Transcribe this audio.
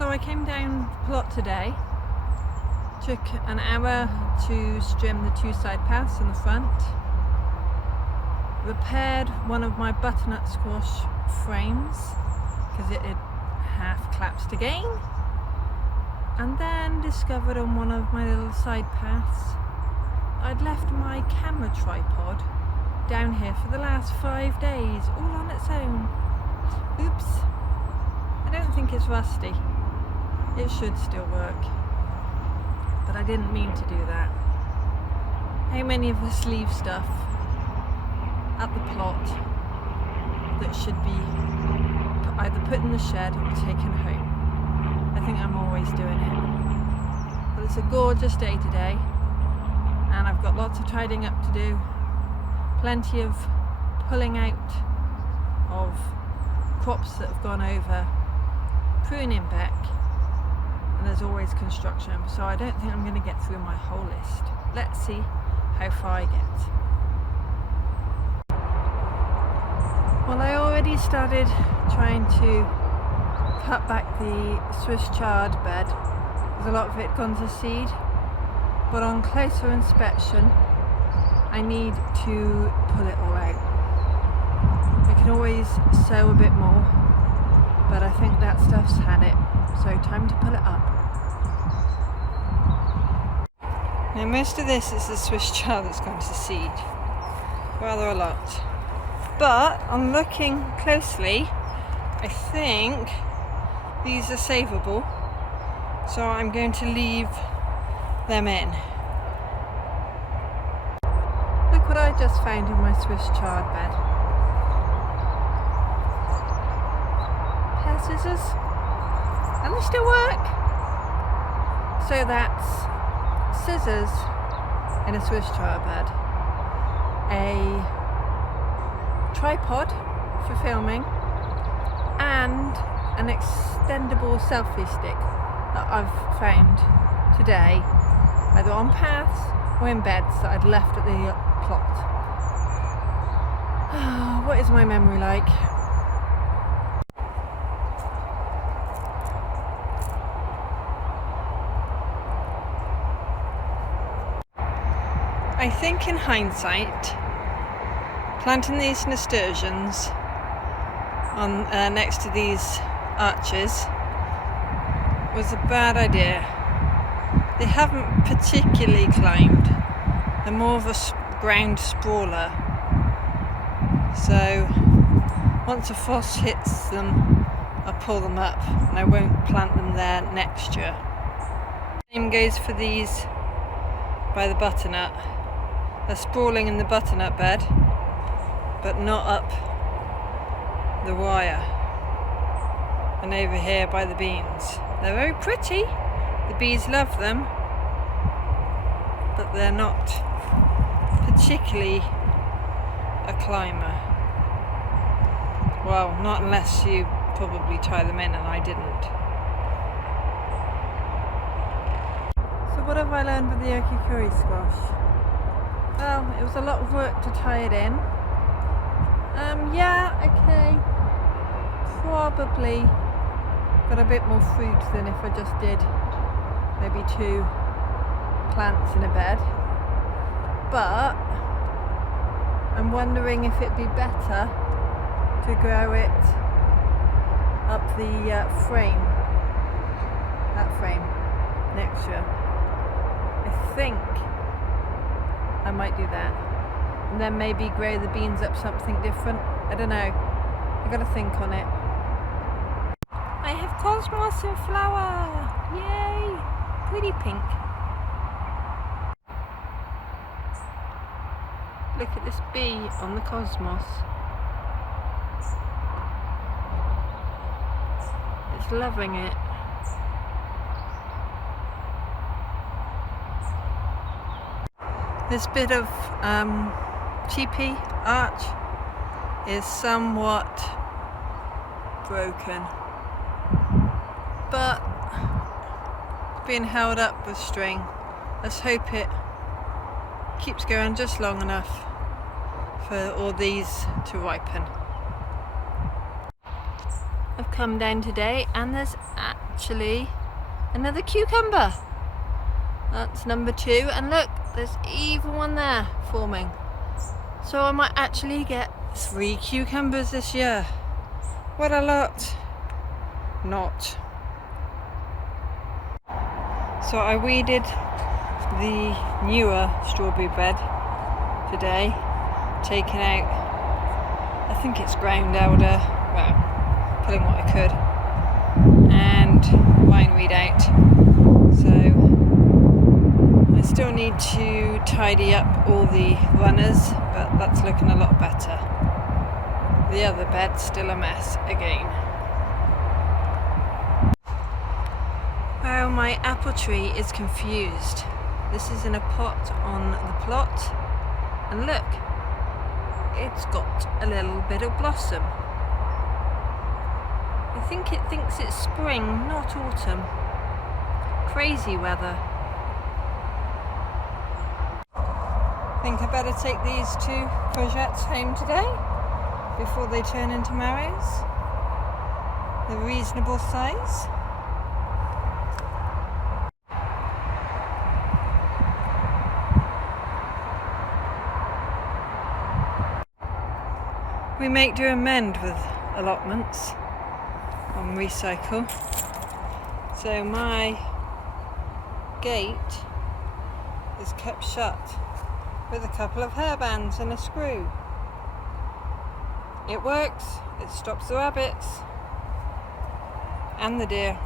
So I came down the plot today, took an hour to trim the two side paths in the front, repaired one of my butternut squash frames because it had half collapsed again, and then discovered on one of my little side paths I'd left my camera tripod down here for the last 5 days, all on its own. Oops. I don't think it's rusty. It should still work. But I didn't mean to do that. How many of us leave stuff at the plot that should be either put in the shed or taken home? I think I'm always doing it. But it's a gorgeous day today, and I've got lots of tidying up to do. Plenty of pulling out of crops that have gone over, pruning back, and there's always construction, so I don't think I'm going to get through my whole list. Let's see how far I get. Well, I already started trying to cut back the Swiss chard bed, because a lot of it gone to seed, but on closer inspection I need to pull it all out. I can always sow a bit more, but I think that stuff's had it, so time to pull it up. Now most of this is the Swiss chard that's gone to seed, rather a lot. But on looking closely, I think these are savable, so I'm going to leave them in. Look what I just found in my Swiss chard bed. Pair of scissors, and they still work. So that's scissors in a Swiss chard bed, a tripod for filming, and an extendable selfie stick that I've found today, either on paths or in beds that I'd left at the plot. What is my memory like? I think in hindsight, planting these nasturtiums on next to these arches was a bad idea. They haven't particularly climbed. They're more of a ground sprawler. So once a frost hits them, I'll pull them up and I won't plant them there next year. Same goes for these by the butternut. They're sprawling in the butternut bed, but not up the wire. And over here by the beans. They're very pretty. The bees love them, but they're not particularly a climber. Well, not unless you probably tie them in, and I didn't. So what have I learned with the Okikuri squash? Well, it was a lot of work to tie it in. Yeah, okay. Probably got a bit more fruit than if I just did maybe 2 plants in a bed. But I'm wondering if it'd be better to grow it up the frame. That frame next year. I think I might do that, and then maybe grow the beans up something different. I don't know. I gotta think on it. I have cosmos in flower. Yay! Pretty pink. Look at this bee on the cosmos. It's loving it. This bit of teepee arch is somewhat broken, but being held up with string. Let's hope it keeps going just long enough for all these to ripen. I've come down today and there's actually another cucumber. That's number 2, and look, there's even one there forming. So I might actually get 3 cucumbers this year. What a lot. Not. So I weeded the newer strawberry bed today, taking out, I think it's ground elder, well, pulling what I could, and bindweed out. So I still need to tidy up all the runners, but that's looking a lot better. The other bed's still a mess again. Well, my apple tree is confused. This is in a pot on the plot, and look, it's got a little bit of blossom. I think it thinks it's spring, not autumn. Crazy weather. I think I better take these 2 courgettes home today before they turn into marrows. They're reasonable size. We make do and mend with allotments on Recycle. So my gate is kept shut with a couple of hairbands and a screw. It works, it stops the rabbits and the deer.